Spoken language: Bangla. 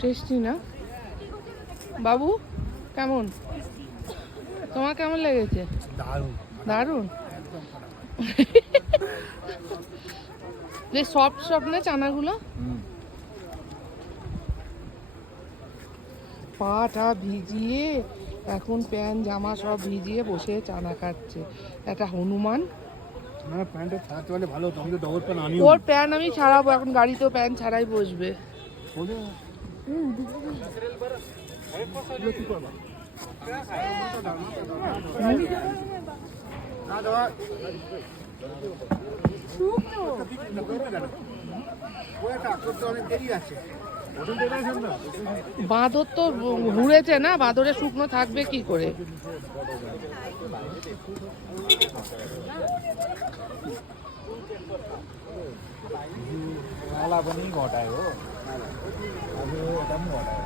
টেস্টি না বাবু? কেমন, তোমার কেমন লেগেছে? দারুণ দারুণ। যে সফট সফট না চানাগুলো, পাটা ভিজিয়ে এখন প্যান্ট জামা সব ভিজিয়ে বসে চানা খাচ্ছে একটা হনুমান। না প্যান্টটা ছাড়াতে পারলে ভালো হতো, আমি তো ডবল প্যান্ট আনি। ওর প্যান্ট আমি ছাড়াবো, এখন গাড়িতেও প্যান্ট ছাড়াই বসবে। বাঁদর তো ঘুরেছে না, বাঁদরে শুকনো থাকবে কি করে? काला बनी घोटा है वो अब एकदम घोटा है